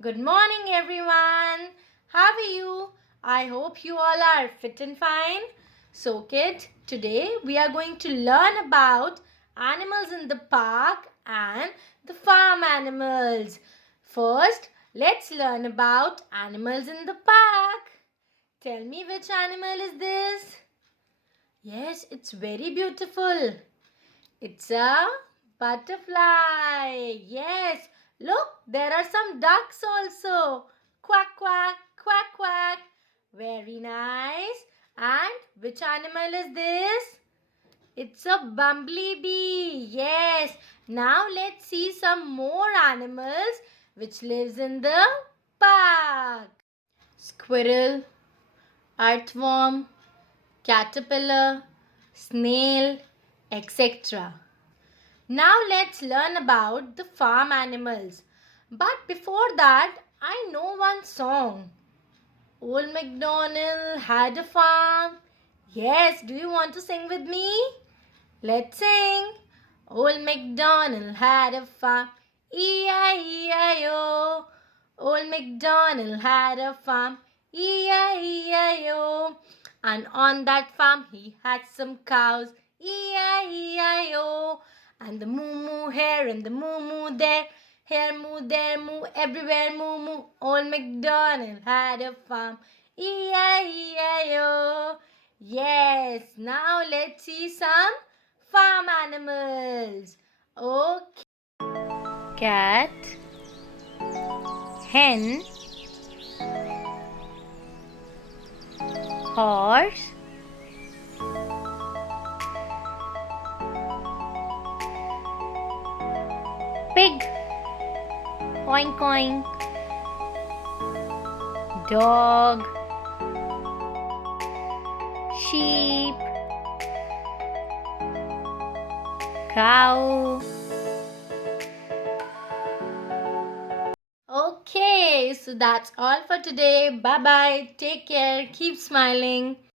Good morning, everyone. How are you? I hope you all are fit and fine. So, kids, today we are going to learn about animals in the park and the farm animals. First, let's learn about animals in the park. Tell me which animal is this? Yes, it's very beautiful. It's a butterfly. Yes. Look, there are some ducks also. Quack, quack, quack, quack. Very nice. And which animal is this? It's a bumblebee. Yes. Now let's see some more animals which lives in the park. Squirrel, earthworm, caterpillar, snail, etc. Now let's learn about the farm animals. But before that, I know one song. Old MacDonald had a farm. Yes, do you want to sing with me? Let's sing. Old MacDonald had a farm. E-I-E-I-O. Old MacDonald had a farm. E-I-E-I-O. And on that farm he had some cows. E-I-E-I-O. And the moo-moo here and the moo-moo there. Here moo, there moo, everywhere moo moo. Old MacDonald had a farm. E-I-E-I-O. Yes, now let's see some farm animals. Okay. Cat, hen, horse, pig, oink oink, dog, sheep, cow. Okay, so that's all for today. Bye bye. Take care. Keep smiling.